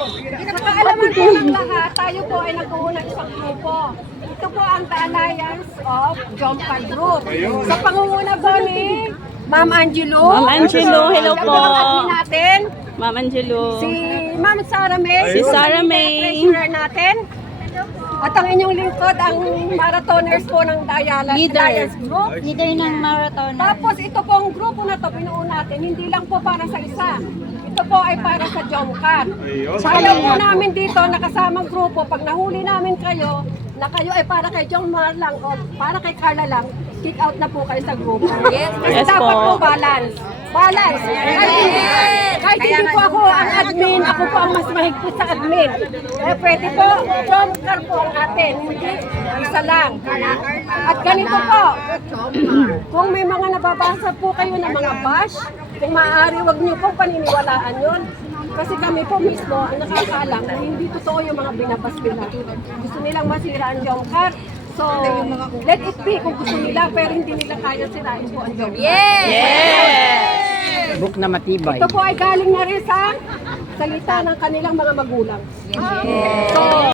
Pagkaalaman po ng lahat, tayo po ay nag-uunang isang grupo. Ito po ang The Alliance of Jomcar Group. Sa pangunguna po ni Ma'am Angelo. Ma'am Angelo, hello Siya po. ang admin natin. Ma'am Angelo. Si Ma'am Sarah May. Si Sarah May. Treasurer natin. At ang inyong lingkod, ang marathoners po ng The Alliance Group. Leader ng marathon. Tapos ito pong grupo na to, binuo natin, hindi lang po para sa isa. Ito po ay para sa Jomcar. Ayaw po namin dito, nakasamang grupo, pag nahuli namin kayo, na kayo ay para kay Jomcar lang o para kay Carla lang, kick out na po kayo sa grupo. Yes, kasi Yes dapat po. po balance. Balance. Kahit hindi po ako ang admin, ako po ang mas mahigpit sa admin. Eh, pwede po, Jomcar po ang atin, hindi isa lang. At ganito po, kung may mga nababasa po kayo ng mga bash, kung maaari, wag niyo pong paniniwalaan yun. Kasi kami po mismo ang nakakaalam na hindi totoo yung mga binabas nila. Gusto nilang masira ang Jomcar. So, let it be kung gusto nila, pero hindi nila kaya sirain po ang Jomcar. Yes! Book na matibay. Ito po ay galing na rin sa salita ng kanilang mga magulang. So,